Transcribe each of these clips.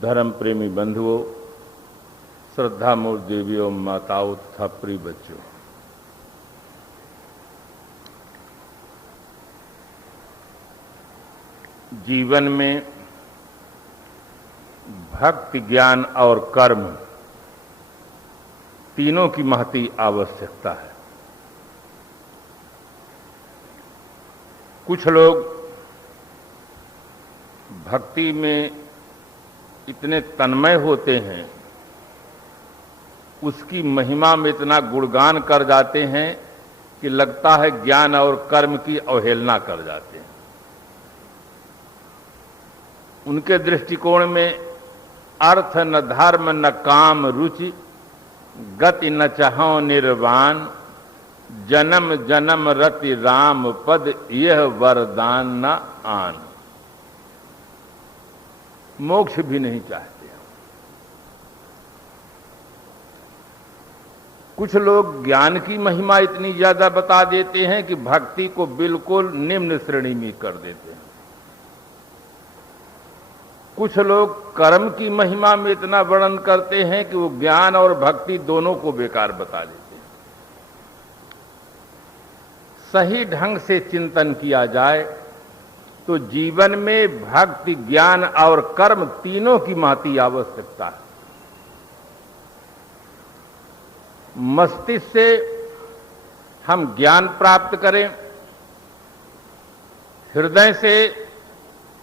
धर्म प्रेमी बंधुओं, श्रद्धा मूर्त देवियों, माताओं तथा प्रिय बच्चों, जीवन में भक्ति, ज्ञान और कर्म तीनों की महती आवश्यकता है। कुछ लोग भक्ति में इतने तन्मय होते हैं, उसकी महिमा में इतना गुणगान कर जाते हैं कि लगता है ज्ञान और कर्म की अवहेलना कर जाते हैं। उनके दृष्टिकोण में अर्थ न धर्म न काम रुचि, गति न चाहो निर्वाण, जन्म जन्म रति राम पद यह वरदान न आन। मोक्ष भी नहीं चाहते। कुछ लोग ज्ञान की महिमा इतनी ज्यादा बता देते हैं कि भक्ति को बिल्कुल निम्न श्रेणी में कर देते हैं। कुछ लोग कर्म की महिमा में इतना वर्णन करते हैं कि वो ज्ञान और भक्ति दोनों को बेकार बता देते हैं। सही ढंग से चिंतन किया जाए तो जीवन में भक्ति, ज्ञान और कर्म तीनों की महती आवश्यकता है। मस्तिष्क से हम ज्ञान प्राप्त करें, हृदय से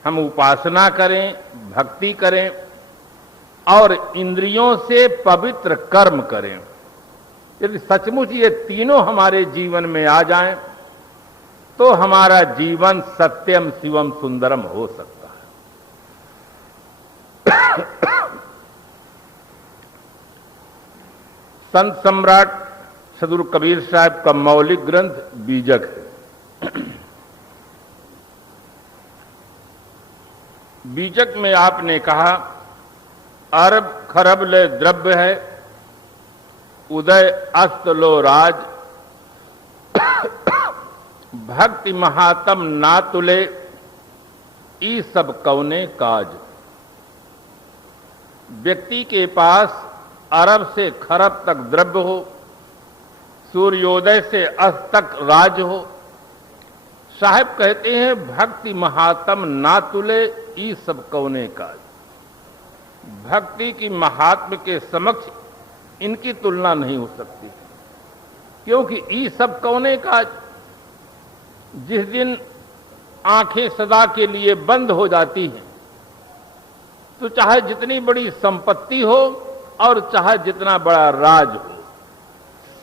हम उपासना करें, भक्ति करें और इंद्रियों से पवित्र कर्म करें। यदि सचमुच ये तीनों हमारे जीवन में आ जाएं, तो हमारा जीवन सत्यम शिवम सुंदरम हो सकता है। संत सम्राट सदगुरु कबीर साहब का मौलिक ग्रंथ बीजक है। बीजक में आपने कहा, अरब खरब ले द्रव्य है, उदय अस्त लो राज, भक्ति महात्म ना तुले, ई सब कौने काज। व्यक्ति के पास अरब से खरब तक द्रव्य हो, सूर्योदय से अस्त तक राज हो, साहब कहते हैं भक्ति महात्म ना तुले, ई सब कौने काज। भक्ति की महात्म के समक्ष इनकी तुलना नहीं हो सकती, क्योंकि ई सब कौने काज। जिस दिन आंखें सदा के लिए बंद हो जाती हैं, तो चाहे जितनी बड़ी संपत्ति हो और चाहे जितना बड़ा राज हो,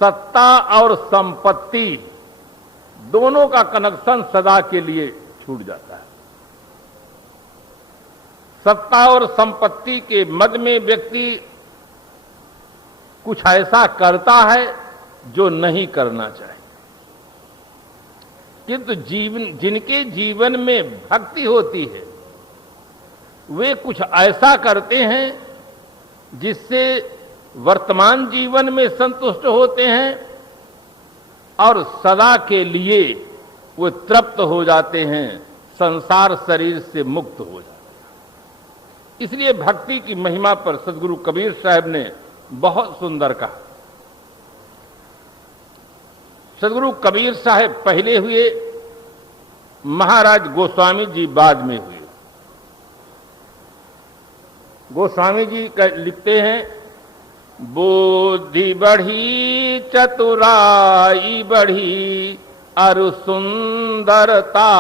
सत्ता और संपत्ति दोनों का कनेक्शन सदा के लिए छूट जाता है। सत्ता और संपत्ति के मद में व्यक्ति कुछ ऐसा करता है जो नहीं करना चाहिए, किंतु जिनके जीवन में भक्ति होती है, वे कुछ ऐसा करते हैं जिससे वर्तमान जीवन में संतुष्ट होते हैं और सदा के लिए वो तृप्त हो जाते हैं, संसार शरीर से मुक्त हो जाते हैं। इसलिए भक्ति की महिमा पर सदगुरु कबीर साहब ने बहुत सुंदर कहा। सदगुरु कबीर साहब पहले हुए, महाराज गोस्वामी जी बाद में हुए। गोस्वामी जी लिखते हैं, बुद्धि बढ़ी चतुराई बढ़ी, अरु सुंदरता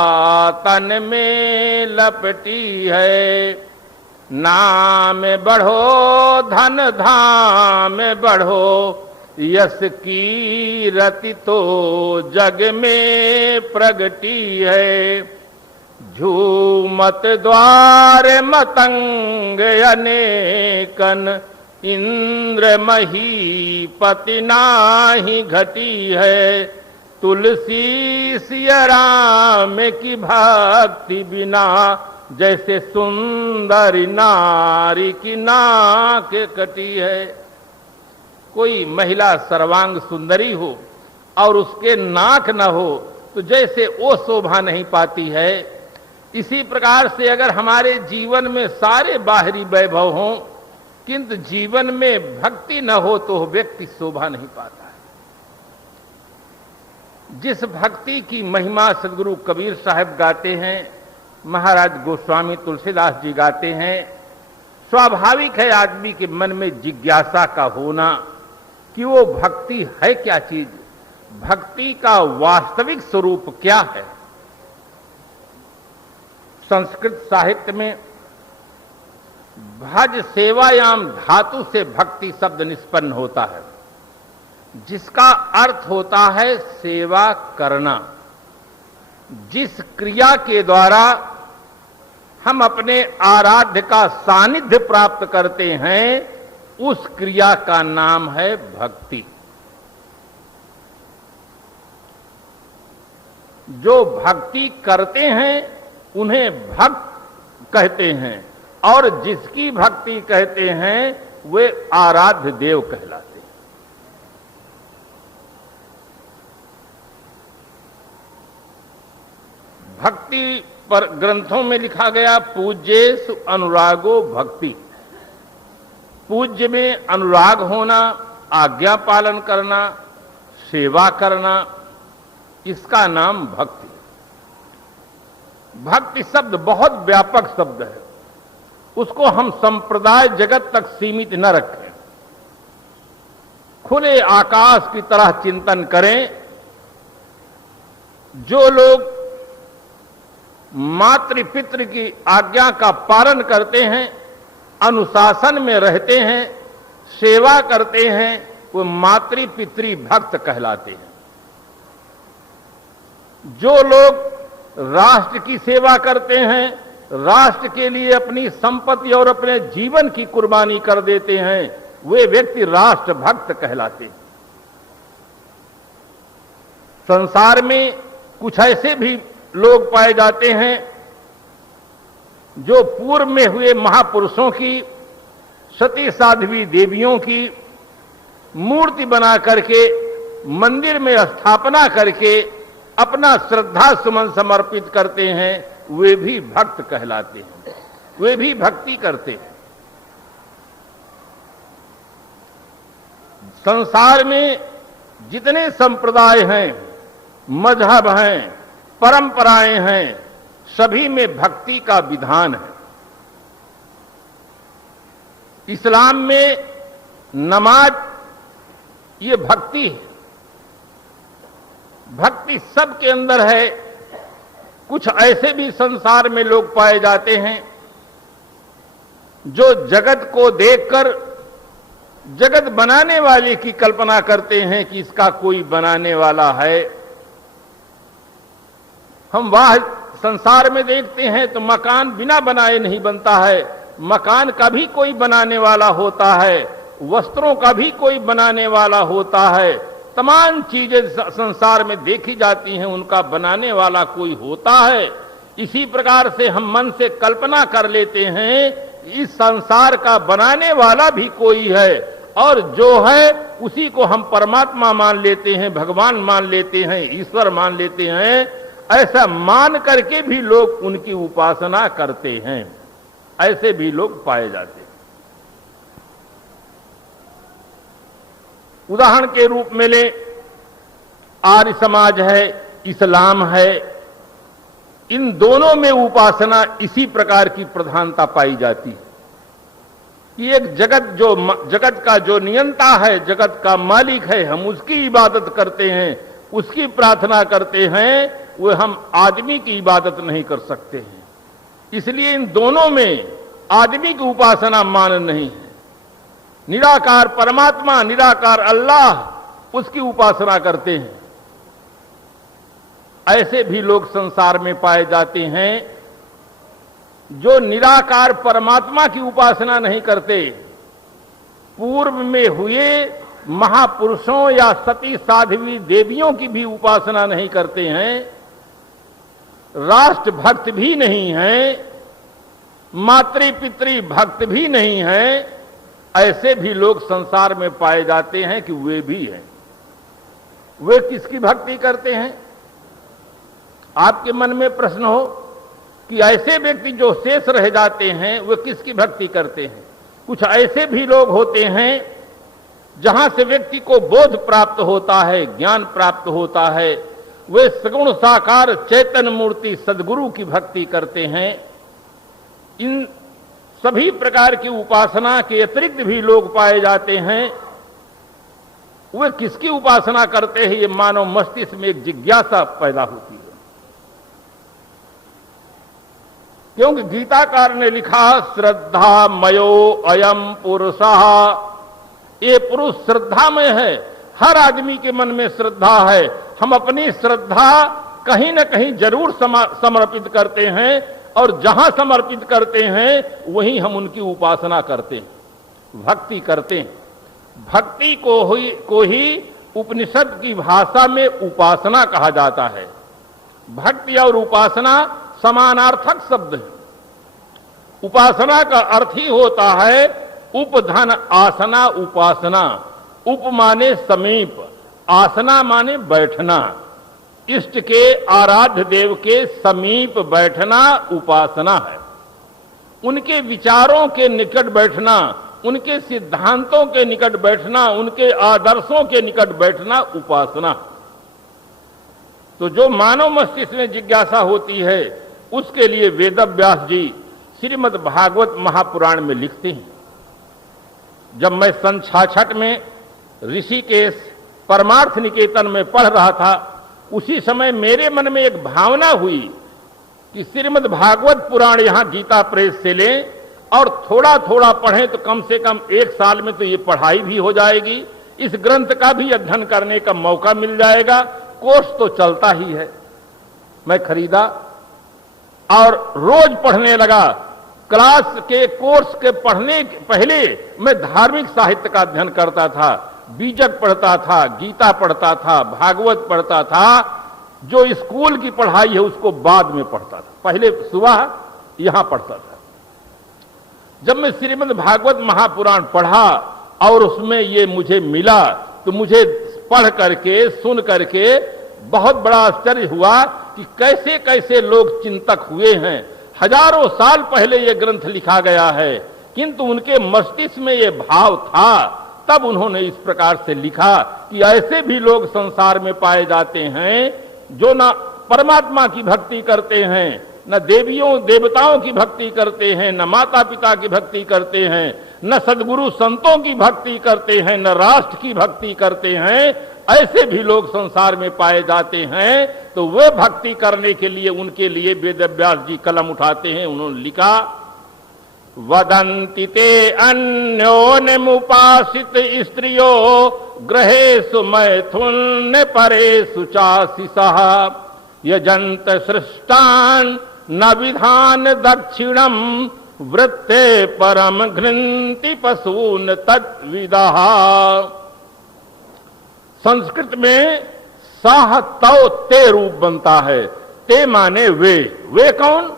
तन में लपटी है। नाम बढ़ो धन धाम बढ़ो, यश की रति तो जग में प्रगटी है। झूमत द्वार मतंग अनेकन, इंद्र महीपति नाही घटी है। तुलसी सिया राम की भक्ति बिना, जैसे सुंदरी नारी की नाक कटी है। कोई महिला सर्वांग सुंदरी हो और उसके नाक न हो, तो जैसे वो शोभा नहीं पाती है, इसी प्रकार से अगर हमारे जीवन में सारे बाहरी वैभव हों किंतु जीवन में भक्ति न हो तो व्यक्ति शोभा नहीं पाता है। जिस भक्ति की महिमा सदगुरु कबीर साहब गाते हैं, महाराज गोस्वामी तुलसीदास जी गाते हैं, स्वाभाविक है आदमी के मन में जिज्ञासा का होना कि वो भक्ति है क्या चीज, भक्ति का वास्तविक स्वरूप क्या है। संस्कृत साहित्य में भज सेवायाम धातु से भक्ति शब्द निष्पन्न होता है, जिसका अर्थ होता है सेवा करना। जिस क्रिया के द्वारा हम अपने आराध्य का सानिध्य प्राप्त करते हैं उस क्रिया का नाम है भक्ति। जो भक्ति करते हैं उन्हें भक्त कहते हैं और जिसकी भक्ति कहते हैं वे आराध्य देव कहलाते हैं। भक्ति पर ग्रंथों में लिखा गया पूज्येषु अनुरागो भक्ति। पूज्य में अनुराग होना, आज्ञा पालन करना, सेवा करना, इसका नाम भक्ति। भक्ति शब्द बहुत व्यापक शब्द है, उसको हम संप्रदाय जगत तक सीमित न रखें। खुले आकाश की तरह चिंतन करें। जो लोग मातृ पितृ की आज्ञा का पालन करते हैं, अनुशासन में रहते हैं, सेवा करते हैं, वो मातृ पितृ भक्त कहलाते हैं। जो लोग राष्ट्र की सेवा करते हैं, राष्ट्र के लिए अपनी संपत्ति और अपने जीवन की कुर्बानी कर देते हैं, वे व्यक्ति राष्ट्र भक्त कहलाते हैं। संसार में कुछ ऐसे भी लोग पाए जाते हैं जो पूर्व में हुए महापुरुषों की, सती साध्वी देवियों की मूर्ति बना करके मंदिर में स्थापना करके अपना श्रद्धा सुमन समर्पित करते हैं, वे भी भक्त कहलाते हैं, वे भी भक्ति करते हैं। संसार में जितने संप्रदाय हैं, मजहब हैं, परंपराएं हैं, सभी में भक्ति का विधान है। इस्लाम में नमाज ये भक्ति है। भक्ति सबके अंदर है। कुछ ऐसे भी संसार में लोग पाए जाते हैं जो जगत को देखकर जगत बनाने वाले की कल्पना करते हैं कि इसका कोई बनाने वाला है। हम वह संसार में देखते हैं तो मकान बिना बनाए नहीं बनता है, मकान का भी कोई बनाने वाला होता है, वस्त्रों का भी कोई बनाने वाला होता है। तमाम चीजें संसार में देखी जाती हैं, उनका बनाने वाला कोई होता है। इसी प्रकार से हम मन से कल्पना कर लेते हैं इस संसार का बनाने वाला भी कोई है, और जो है उसी को हम परमात्मा मान लेते हैं, भगवान मान लेते हैं, ईश्वर मान लेते हैं। ऐसा मान करके भी लोग उनकी उपासना करते हैं। ऐसे भी लोग पाए जाते हैं। उदाहरण के रूप में ले, आर्य समाज है, इस्लाम है, इन दोनों में उपासना इसी प्रकार की प्रधानता पाई जाती है कि एक जगत का जो नियंता है, जगत का मालिक है, हम उसकी इबादत करते हैं, उसकी प्रार्थना करते हैं। वो हम आदमी की इबादत नहीं कर सकते हैं। इसलिए इन दोनों में आदमी की उपासना मान नहीं है। निराकार परमात्मा, निराकार अल्लाह, उसकी उपासना करते हैं। ऐसे भी लोग संसार में पाए जाते हैं जो निराकार परमात्मा की उपासना नहीं करते, पूर्व में हुए महापुरुषों या सती साध्वी देवियों की भी उपासना नहीं करते हैं, राष्ट्र भक्त भी नहीं है, मातृ पितृ भक्त भी नहीं है। ऐसे भी लोग संसार में पाए जाते हैं कि वे भी हैं। वे किसकी भक्ति करते हैं? आपके मन में प्रश्न हो कि ऐसे व्यक्ति जो शेष रह जाते हैं वे किसकी भक्ति करते हैं। कुछ ऐसे भी लोग होते हैं जहां से व्यक्ति को बोध प्राप्त होता है, ज्ञान प्राप्त होता है, वे सगुण साकार चैतन्य मूर्ति सद्गुरु की भक्ति करते हैं। इन सभी प्रकार की उपासना के अतिरिक्त भी लोग पाए जाते हैं। वे किसकी उपासना करते हैं, ये मानव मस्तिष्क में एक जिज्ञासा पैदा होती है। क्योंकि गीताकार ने लिखा, श्रद्धा मयो अयम पुरुषः, ये पुरुष श्रद्धामय है। हर आदमी के मन में श्रद्धा है। हम अपनी श्रद्धा कहीं न कहीं जरूर समर्पित करते हैं, और जहां समर्पित करते हैं वहीं हम उनकी उपासना करते हैं, भक्ति करते हैं। भक्ति को ही उपनिषद की भाषा में उपासना कहा जाता है। भक्ति और उपासना समानार्थक शब्द है। उपासना का अर्थ ही होता है उपधन आसना उपासना। उप माने समीप, आसना माने बैठना। इष्ट के आराध्य देव के समीप बैठना उपासना है। उनके विचारों के निकट बैठना, उनके सिद्धांतों के निकट बैठना, उनके आदर्शों के निकट बैठना उपासना। तो जो मानव मस्तिष्क में जिज्ञासा होती है उसके लिए वेदव्यास जी श्रीमद् भागवत महापुराण में लिखते हैं। जब मैं सन 66 में ऋषिकेश परमार्थ निकेतन में पढ़ रहा था, उसी समय मेरे मन में एक भावना हुई कि श्रीमद् भागवत पुराण यहां गीता प्रेस से लें और थोड़ा थोड़ा पढ़ें तो कम से कम 1 साल में तो ये पढ़ाई भी हो जाएगी, इस ग्रंथ का भी अध्ययन करने का मौका मिल जाएगा। कोर्स तो चलता ही है। मैं खरीदा और रोज पढ़ने लगा। क्लास के कोर्स के पढ़ने पहले मैं धार्मिक साहित्य का अध्ययन करता था, बीजक पढ़ता था, गीता पढ़ता था, भागवत पढ़ता था। जो स्कूल की पढ़ाई है उसको बाद में पढ़ता था, पहले सुबह यहां पढ़ता था। जब मैं श्रीमद् भागवत महापुराण पढ़ा और उसमें ये मुझे मिला तो मुझे पढ़ करके सुन करके बहुत बड़ा आश्चर्य हुआ कि कैसे कैसे लोग चिंतक हुए हैं। हजारों साल पहले ये ग्रंथ लिखा गया है, किंतु उनके मस्तिष्क में ये भाव था, तब उन्होंने इस प्रकार से लिखा कि ऐसे भी लोग संसार में पाए जाते हैं जो न परमात्मा की भक्ति करते हैं, न देवियों देवताओं की भक्ति करते हैं, न माता पिता की भक्ति करते हैं, न सद्गुरु संतों की भक्ति करते हैं, न राष्ट्र की भक्ति करते हैं। ऐसे भी लोग संसार में पाए जाते हैं। तो वे भक्ति करने के लिए उनके लिए वेदव्यास जी कलम उठाते हैं। उन्होंने लिखा, वदन्ति ते अन्योन्यमुपासित स्त्रियो ग्रहेषु मैथुन्य परेषु चाशिषः यजन्त सृष्टान् न विधान दक्षिणम वृत्ते परम घृंति पशून तद्विदः। संस्कृत में साह तौ ते रूप बनता है। ते माने वे कौन?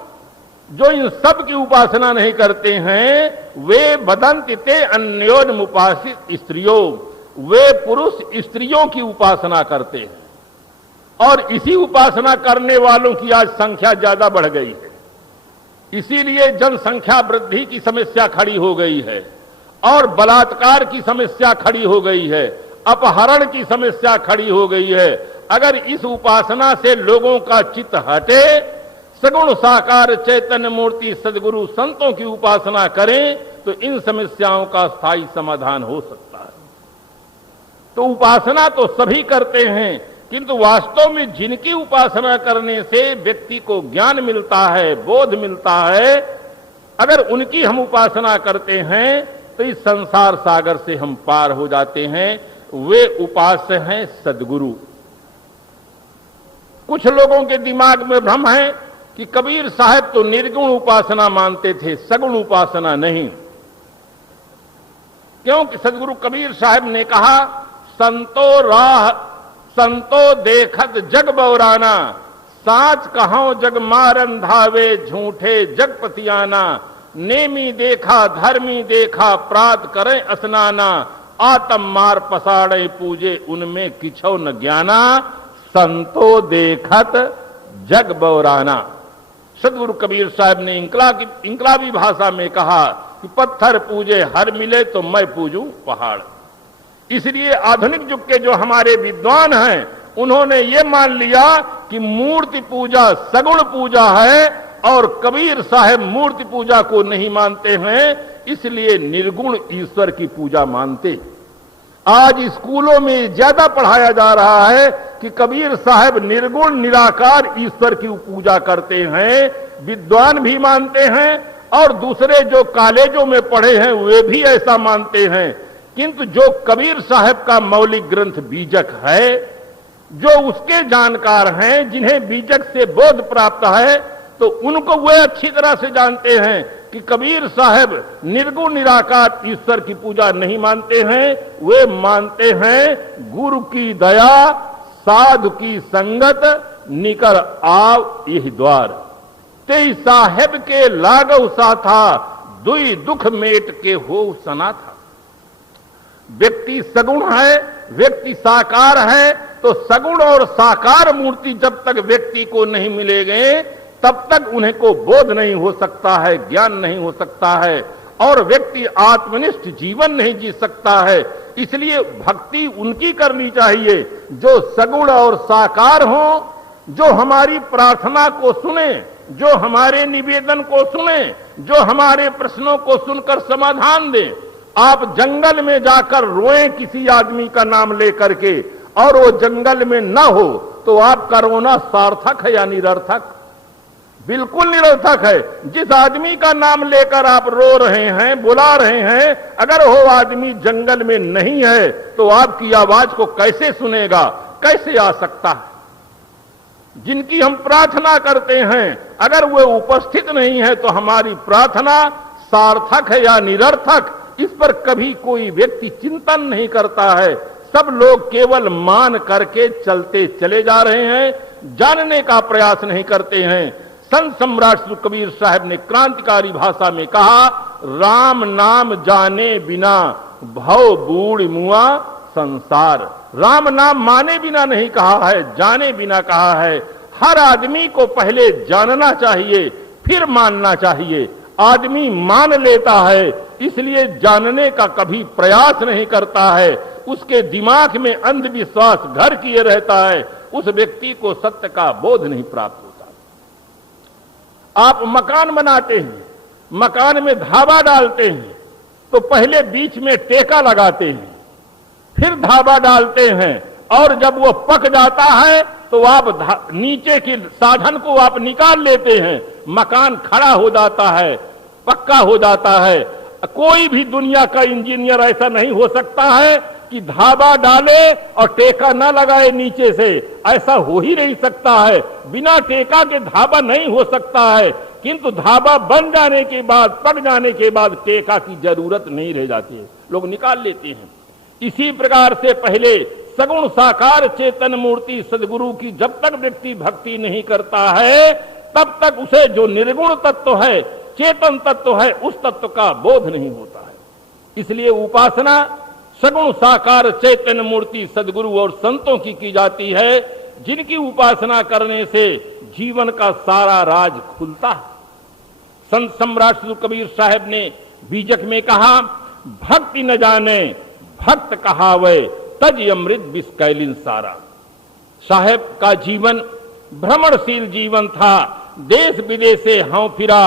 जो इन सब की उपासना नहीं करते हैं। वे वदन्ति ते अन्योन्यमुपासित स्त्रियों, वे पुरुष स्त्रियों की उपासना करते हैं। और इसी उपासना करने वालों की आज संख्या ज्यादा बढ़ गई है। इसीलिए जनसंख्या वृद्धि की समस्या खड़ी हो गई है, और बलात्कार की समस्या खड़ी हो गई है, अपहरण की समस्या खड़ी हो गई है। अगर इस उपासना से लोगों का चित्त हटे, सगुण साकार चैतन्य मूर्ति सद्गुरु संतों की उपासना करें, तो इन समस्याओं का स्थायी समाधान हो सकता है। तो उपासना तो सभी करते हैं, किंतु वास्तव में जिनकी उपासना करने से व्यक्ति को ज्ञान मिलता है, बोध मिलता है, अगर उनकी हम उपासना करते हैं तो इस संसार सागर से हम पार हो जाते हैं। वे उपास्य हैं सद्गुरु। कुछ लोगों के दिमाग में भ्रम है कि कबीर साहब तो निर्गुण उपासना मानते थे, सगुण उपासना नहीं। क्योंकि सद्गुरु कबीर साहब ने कहा, संतो देखत जग बौराना, साच कहो जग मारन धावे झूठे जग पतियाना, नेमी देखा धर्मी देखा प्रात करें स्नाना, आतम मार पसाड़े पूजे उनमें किछो न ज्ञाना, संतो देखत जग बौराना। सदगुरु कबीर साहब ने इंकलाबी भाषा में कहा कि पत्थर पूजे हर मिले तो मैं पूजूं पहाड़। इसलिए आधुनिक युग के जो हमारे विद्वान हैं उन्होंने ये मान लिया कि मूर्ति पूजा सगुण पूजा है और कबीर साहब मूर्ति पूजा को नहीं मानते हैं, इसलिए निर्गुण ईश्वर की पूजा मानते। आज स्कूलों में ज्यादा पढ़ाया जा रहा है कि कबीर साहब निर्गुण निराकार ईश्वर की पूजा करते हैं, विद्वान भी मानते हैं और दूसरे जो कॉलेजों में पढ़े हैं वे भी ऐसा मानते हैं। किंतु जो कबीर साहब का मौलिक ग्रंथ बीजक है, जो उसके जानकार हैं, जिन्हें बीजक से बोध प्राप्त है, तो उनको वे अच्छी तरह से जानते हैं कि कबीर साहब निर्गुण निराकार ईश्वर की पूजा नहीं मानते हैं, वे मानते हैं गुरु की दया साधु की संगत निकर आव यह द्वार। ते साहेब के लागव सा था दुई दुख मेट के हो सना था। व्यक्ति सगुण है, व्यक्ति साकार है, तो सगुण और साकार मूर्ति जब तक व्यक्ति को नहीं मिलेंगे तब तक उन्हें को बोध नहीं हो सकता है, ज्ञान नहीं हो सकता है और व्यक्ति आत्मनिष्ठ जीवन नहीं जी सकता है। इसलिए भक्ति उनकी करनी चाहिए जो सगुण और साकार हो, जो हमारी प्रार्थना को सुने, जो हमारे निवेदन को सुने, जो हमारे प्रश्नों को सुनकर समाधान दे। आप जंगल में जाकर रोएं किसी आदमी का नाम लेकर के और वो जंगल में ना हो तो आपका रोना सार्थक है या निरर्थक? बिल्कुल निरर्थक है। जिस आदमी का नाम लेकर आप रो रहे हैं, बुला रहे हैं, अगर वो आदमी जंगल में नहीं है तो आपकी आवाज को कैसे सुनेगा, कैसे आ सकता है? जिनकी हम प्रार्थना करते हैं अगर वो उपस्थित नहीं है तो हमारी प्रार्थना सार्थक है या निरर्थक, इस पर कभी कोई व्यक्ति चिंतन नहीं करता है। सब लोग केवल मान करके चलते चले जा रहे हैं, जानने का प्रयास नहीं करते हैं। संत सम्राट श्री कबीर साहब ने क्रांतिकारी भाषा में कहा, राम नाम जाने बिना भव बूढ़ मुआ संसार। राम नाम माने बिना नहीं कहा है, जाने बिना कहा है। हर आदमी को पहले जानना चाहिए फिर मानना चाहिए। आदमी मान लेता है इसलिए जानने का कभी प्रयास नहीं करता है, उसके दिमाग में अंधविश्वास घर किए रहता है, उस व्यक्ति को सत्य का बोध नहीं प्राप्त होता। आप मकान बनाते हैं, मकान में धाबा डालते हैं तो पहले बीच में टेका लगाते हैं, फिर धाबा डालते हैं और जब वो पक जाता है तो आप नीचे की साधन को आप निकाल लेते हैं, मकान खड़ा हो जाता है, पक्का हो जाता है। कोई भी दुनिया का इंजीनियर ऐसा नहीं हो सकता है कि धाबा डाले और टेका ना लगाए नीचे से, ऐसा हो ही नहीं सकता है। बिना टेका के धाबा नहीं हो सकता है, किंतु धाबा बन जाने के बाद, पक जाने के बाद टेका की जरूरत नहीं रह जाती है, लोग निकाल लेते हैं। इसी प्रकार से पहले सगुण साकार चेतन मूर्ति सदगुरु की जब तक व्यक्ति भक्ति नहीं करता है तब तक उसे जो निर्गुण तत्व है, चेतन तत्व है, उस तत्व का बोध नहीं होता है। इसलिए उपासना सगुण साकार चैतन्य मूर्ति सदगुरु और संतों की जाती है, जिनकी उपासना करने से जीवन का सारा राज खुलता है। संत सम्राट श्री कबीर साहब ने बीजक में कहा, भक्ति न जाने भक्त कहावे तज अमृत बिस्कैलिन सारा। साहब का जीवन भ्रमणशील जीवन था, देश विदेश से हाँ फिरा,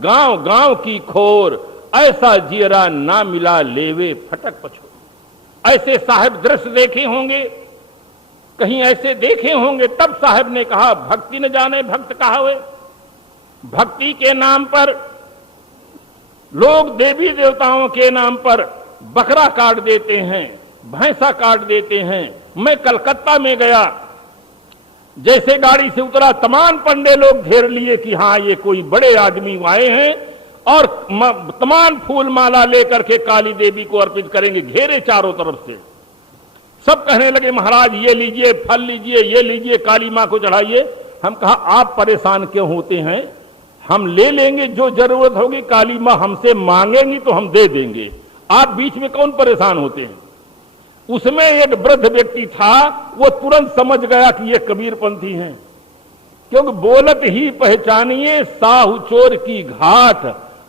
गांव गांव की खोर, ऐसा जियरा ना मिला लेवे फटक पछोर। ऐसे साहब दृश्य देखे होंगे, कहीं ऐसे देखे होंगे, तब साहब ने कहा भक्ति न जाने भक्त कहावे। भक्ति के नाम पर लोग देवी देवताओं के नाम पर बकरा काट देते हैं, भैंसा काट देते हैं। मैं कलकत्ता में गया, जैसे गाड़ी से उतरा तमाम पंडे लोग घेर लिए कि हाँ ये कोई बड़े आदमी आए हैं और तमाम फूल माला लेकर के काली देवी को अर्पित करेंगे, घेरे चारों तरफ से। सब कहने लगे महाराज ये लीजिए, फल लीजिए, ये लीजिए, काली मां को चढ़ाइए। हम कहा आप परेशान क्यों होते हैं, हम ले लेंगे, जो जरूरत होगी काली मां हमसे मांगेंगी तो हम दे देंगे, आप बीच में कौन परेशान होते हैं। उसमें एक वृद्ध व्यक्ति था, वो तुरंत समझ गया कि ये कबीरपंथी हैं। क्योंकि बोलत ही पहचानिए साहु चोर की घाट,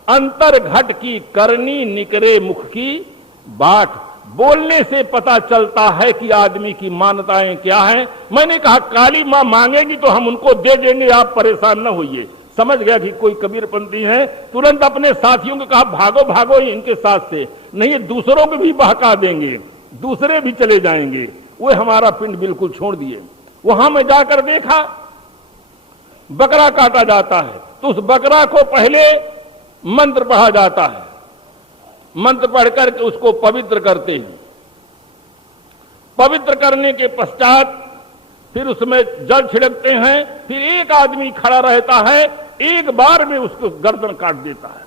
अंतर घट की करनी निकरे मुख की बाट। बोलने से पता चलता है कि आदमी की मान्यताएं क्या हैं। मैंने कहा काली मां मांगेगी तो हम उनको दे देंगे, आप परेशान न होइए। समझ गया कि कोई कबीरपंथी है, तुरंत अपने साथियों को कहा भागो भागो इनके साथ से, नहीं दूसरों को भी बहका देंगे, दूसरे भी चले जाएंगे। वो हमारा पिंड बिल्कुल छोड़ दिए। वहां मैं जाकर देखा बकरा काटा जाता है, तो उस बकरा को पहले मंत्र पढ़ा जाता है, मंत्र पढ़कर के उसको पवित्र करते हैं। पवित्र करने के पश्चात फिर उसमें जल छिड़कते हैं, फिर एक आदमी खड़ा रहता है, एक बार में उसको गर्दन काट देता है,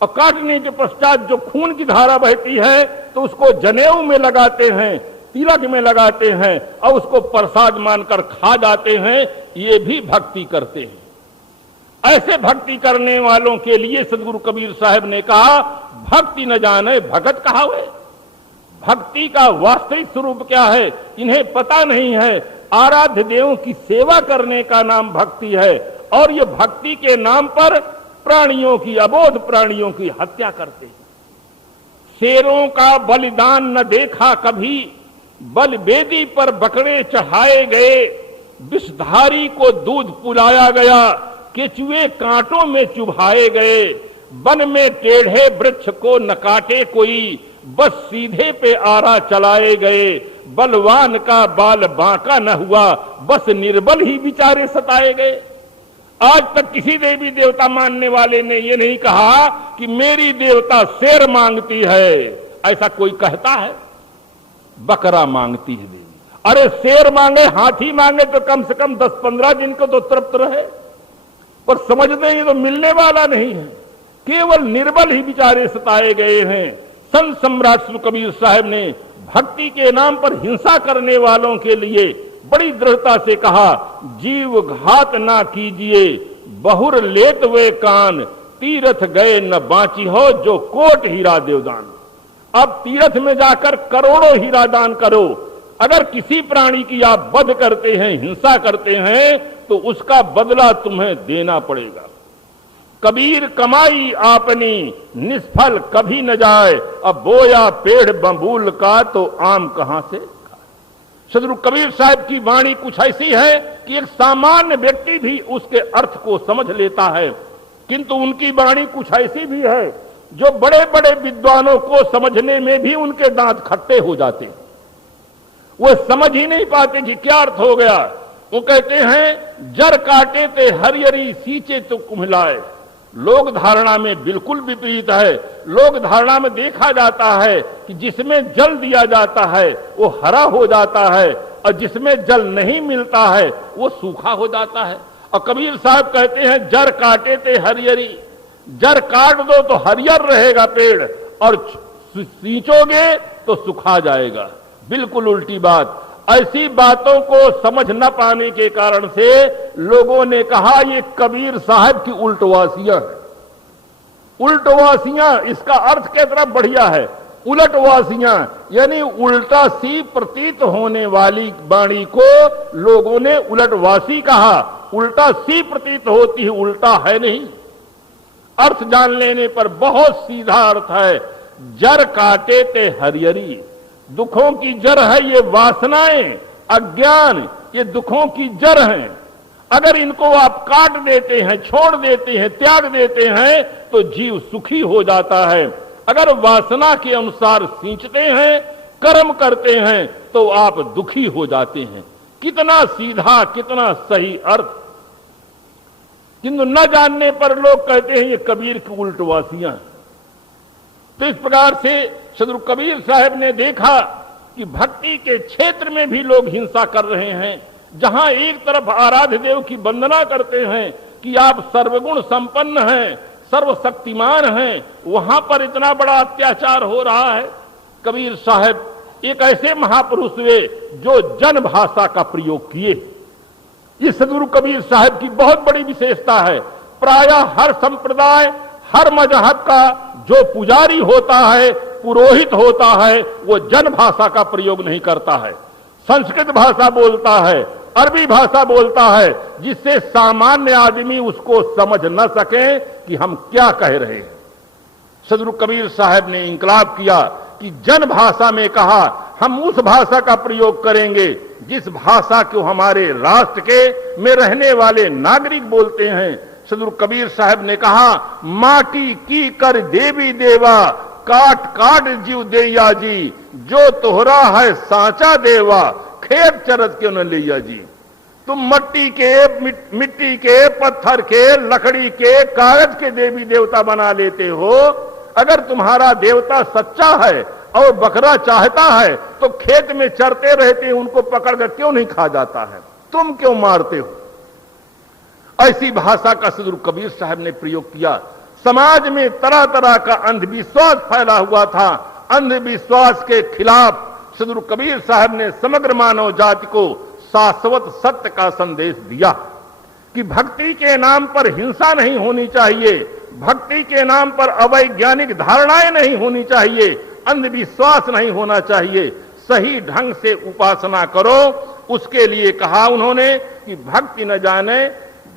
और काटने के पश्चात जो खून की धारा बहती है तो उसको जनेऊ में लगाते हैं, तिलक में लगाते हैं, और उसको प्रसाद मानकर खा जाते हैं। ये भी भक्ति करते हैं। ऐसे भक्ति करने वालों के लिए सदगुरु कबीर साहब ने कहा, भक्ति न जाने भगत कहावे। भक्ति का वास्तविक स्वरूप क्या है इन्हें पता नहीं है। आराध्य देवों की सेवा करने का नाम भक्ति है, और ये भक्ति के नाम पर प्राणियों की, अबोध प्राणियों की हत्या करते हैं। शेरों का बलिदान न देखा कभी, बल बेदी पर बकरे चढ़ाए गए, विषधारी को दूध पिलाया गया, केचुए कांटों में चुभाए गए, वन में टेढ़े वृक्ष को न काटे कोई, बस सीधे पे आरा चलाए गए, बलवान का बाल बांका न हुआ, बस निर्बल ही बेचारे सताए गए। आज तक किसी देवी देवता मानने वाले ने यह नहीं कहा कि मेरी देवता शेर मांगती है, ऐसा कोई कहता है? बकरा मांगती है देवी। अरे शेर मांगे, हाथी मांगे तो कम से कम 10-15 दिन को तो तृप्त रहे, पर समझते हैं तो मिलने वाला नहीं है। केवल निर्बल ही बेचारे सताए गए हैं। संत सम्राट श्री कबीर साहब ने भक्ति के नाम पर हिंसा करने वालों के लिए बड़ी दृढ़ता से कहा, जीव घात ना कीजिए, बहुर लेत वे कान, तीर्थ गए न बाची हो, जो कोट हीरा देवदान। अब तीर्थ में जाकर करोड़ों हीरा दान करो, अगर किसी प्राणी की आप वध करते हैं, हिंसा करते हैं, तो उसका बदला तुम्हें देना पड़ेगा। कबीर कमाई आपनी निष्फल कभी न जाए, अब बोया पेड़ बबूल का तो आम कहां से खाए। सदगुरु कबीर साहब की वाणी कुछ ऐसी है कि एक सामान्य व्यक्ति भी उसके अर्थ को समझ लेता है, किंतु उनकी वाणी कुछ ऐसी भी है जो बड़े बड़े विद्वानों को समझने में भी उनके दांत खट्टे हो जाते हैं। वो समझ ही नहीं पाते कि क्या अर्थ हो गया। वो कहते हैं, जर काटे ते हरियरी सींचे तो कुम्हलाए। लोक धारणा में बिल्कुल विपरीत है। लोक धारणा में देखा जाता है कि जिसमें जल दिया जाता है वो हरा हो जाता है, और जिसमें जल नहीं मिलता है वो सूखा हो जाता है। और कबीर साहब कहते हैं, जर काटे ते हरियरी, जर काट दो तो हरियर रहेगा पेड़, और सींचोगे तो सुखा जाएगा। बिल्कुल उल्टी बात। ऐसी बातों को समझ न पाने के कारण से लोगों ने कहा ये कबीर साहब की उल्टवासियां है। उल्टवासियां, इसका अर्थ किस तरह बढ़िया है, उलटवासियां, यानी उल्टा सी प्रतीत होने वाली वाणी को लोगों ने उलटवासी कहा। उल्टा सी प्रतीत होती है, उल्टा है नहीं। अर्थ जान लेने पर बहुत सीधा अर्थ है, जर काटे ते हरियरी। दुखों की जड़ है ये वासनाएं, अज्ञान, ये दुखों की जड़ हैं। अगर इनको आप काट देते हैं, छोड़ देते हैं, त्याग देते हैं, तो जीव सुखी हो जाता है। अगर वासना के अनुसार सींचते हैं, कर्म करते हैं, तो आप दुखी हो जाते हैं। कितना सीधा, कितना सही अर्थ। किंतु न जानने पर लोग कहते हैं ये कबीर की उल्टवासियां। तो इस प्रकार से सदगुरु कबीर साहब ने देखा कि भक्ति के क्षेत्र में भी लोग हिंसा कर रहे हैं। जहां एक तरफ आराध्य देव की वंदना करते हैं कि आप सर्वगुण संपन्न हैं, सर्वशक्तिमान हैं, वहां पर इतना बड़ा अत्याचार हो रहा है। कबीर साहब एक ऐसे महापुरुष हुए जो जन भाषा का प्रयोग किए। ये सदगुरु कबीर साहब की बहुत बड़ी विशेषता है। प्रायः हर संप्रदाय, हर मजहब का जो पुजारी होता है, पुरोहित होता है, वो जन भाषा का प्रयोग नहीं करता है, संस्कृत भाषा बोलता है। अरबी भाषा बोलता है जिससे सामान्य आदमी उसको समझ न सके कि हम क्या कह रहे हैं। सदगुरु कबीर साहब ने इंकलाब किया कि जन भाषा में कहा हम उस भाषा का प्रयोग करेंगे जिस भाषा को हमारे राष्ट्र के में रहने वाले नागरिक बोलते हैं। सदगुरु कबीर साहब ने कहा माटी की कर देवी देवा काट काट जीव देया जी, जो तोहरा है सांचा देवा खेत चरत क्यों न लिया जी। तुम मिट्टी के पत्थर के लकड़ी के कागज के देवी देवता बना लेते हो। अगर तुम्हारा देवता सच्चा है और बकरा चाहता है तो खेत में चरते रहते उनको पकड़कर क्यों नहीं खा जाता है, तुम क्यों मारते हो। ऐसी भाषा का सदगुरु कबीर साहब ने प्रयोग किया। समाज में तरह तरह का अंधविश्वास फैला हुआ था। अंधविश्वास के खिलाफ सदगुरु कबीर साहब ने समग्र मानव जाति को शाश्वत सत्य का संदेश दिया कि भक्ति के नाम पर हिंसा नहीं होनी चाहिए, भक्ति के नाम पर अवैज्ञानिक धारणाएं नहीं होनी चाहिए, अंधविश्वास नहीं होना चाहिए, सही ढंग से उपासना करो। उसके लिए कहा उन्होंने कि भक्ति न जाने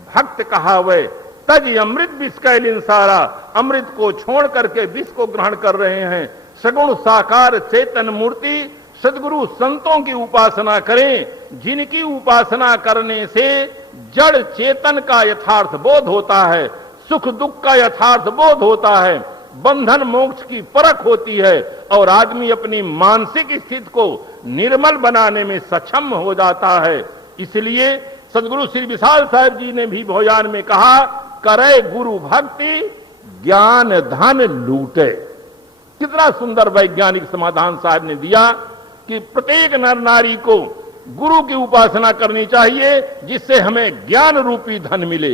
भक्त कहावे तज अमृत विष कैलिन सारा, अमृत को छोड़ करके विष को ग्रहण कर रहे हैं। सगुण साकार चेतन मूर्ति सदगुरु संतों की उपासना करें, जिनकी उपासना करने से जड़ चेतन का यथार्थ बोध होता है, सुख दुख का यथार्थ बोध होता है, बंधन मोक्ष की परख होती है और आदमी अपनी मानसिक स्थिति को निर्मल बनाने में सक्षम हो जाता है। इसलिए सदगुरु श्री विशाल साहब जी ने भी भोजान में कहा करे गुरु भक्ति ज्ञान धन लूटे। कितना सुंदर वैज्ञानिक समाधान साहब ने दिया कि प्रत्येक नर नारी को गुरु की उपासना करनी चाहिए जिससे हमें ज्ञान रूपी धन मिले।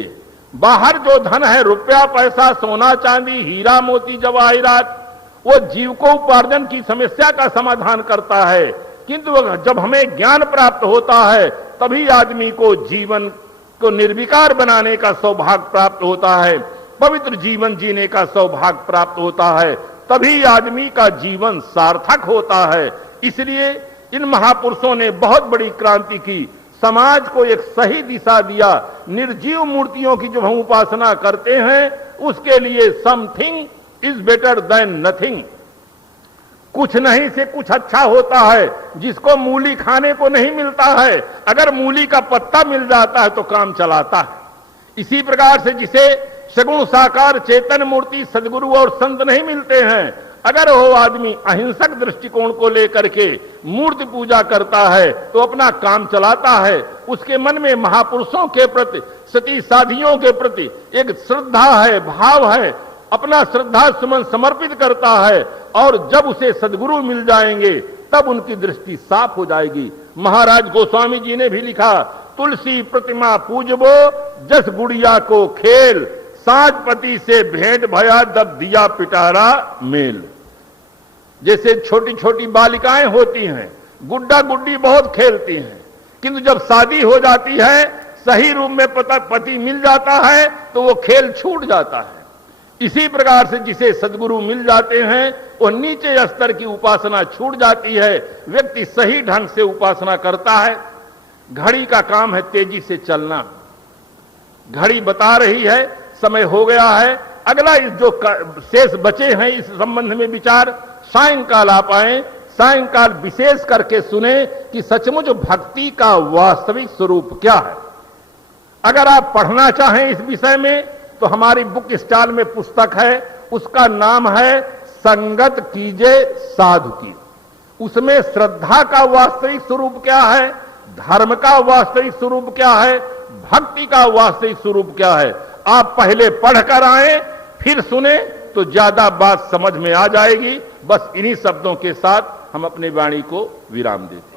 बाहर जो धन है रुपया पैसा सोना चांदी हीरा मोती जवाहिरात वो जीव को उपार्जन की समस्या का समाधान करता है, किंतु जब हमें ज्ञान प्राप्त होता है तभी आदमी को जीवन को निर्विकार बनाने का सौभाग्य प्राप्त होता है, पवित्र जीवन जीने का सौभाग्य प्राप्त होता है, तभी आदमी का जीवन सार्थक होता है। इसलिए इन महापुरुषों ने बहुत बड़ी क्रांति की, समाज को एक सही दिशा दिया। निर्जीव मूर्तियों की जो हम उपासना करते हैं उसके लिए something is better than nothing, कुछ नहीं से कुछ अच्छा होता है। जिसको मूली खाने को नहीं मिलता है अगर मूली का पत्ता मिल जाता है तो काम चलाता है। इसी प्रकार से जिसे सगुण साकार चेतन मूर्ति सदगुरु और संत नहीं मिलते हैं, अगर वो आदमी अहिंसक दृष्टिकोण को लेकर के मूर्ति पूजा करता है तो अपना काम चलाता है। उसके मन में महापुरुषों के प्रति सती साधियों के प्रति एक श्रद्धा है, भाव है, अपना श्रद्धा सुमन समर्पित करता है और जब उसे सदगुरु मिल जाएंगे तब उनकी दृष्टि साफ हो जाएगी। महाराज गोस्वामी जी ने भी लिखा तुलसी प्रतिमा पूजबो जस गुड़िया को खेल, साजपति से भेंट भया दब दिया पिटारा मेल। जैसे छोटी छोटी बालिकाएं होती हैं गुड्डा गुड्डी बहुत खेलती हैं, किंतु जब शादी हो जाती है सही रूप में पति मिल जाता है तो वो खेल छूट जाता है। इसी प्रकार से जिसे सदगुरु मिल जाते हैं वो नीचे स्तर की उपासना छूट जाती है, व्यक्ति सही ढंग से उपासना करता है। घड़ी का काम है तेजी से चलना, घड़ी बता रही है समय हो गया है। अगला इस जो शेष बचे हैं इस संबंध में विचार सायंकाल आप आए, सायंकाल विशेष करके सुने कि सचमुच भक्ति का वास्तविक स्वरूप क्या है। अगर आप पढ़ना चाहें इस विषय में तो हमारी बुक स्टॉल में पुस्तक है, उसका नाम है संगत कीजे साधु की। उसमें श्रद्धा का वास्तविक स्वरूप क्या है, धर्म का वास्तविक स्वरूप क्या है, भक्ति का वास्तविक स्वरूप क्या है। आप पहले पढ़कर आए फिर सुने तो ज्यादा बात समझ में आ जाएगी। बस इन्हीं शब्दों के साथ हम अपनी वाणी को विराम देते हैं।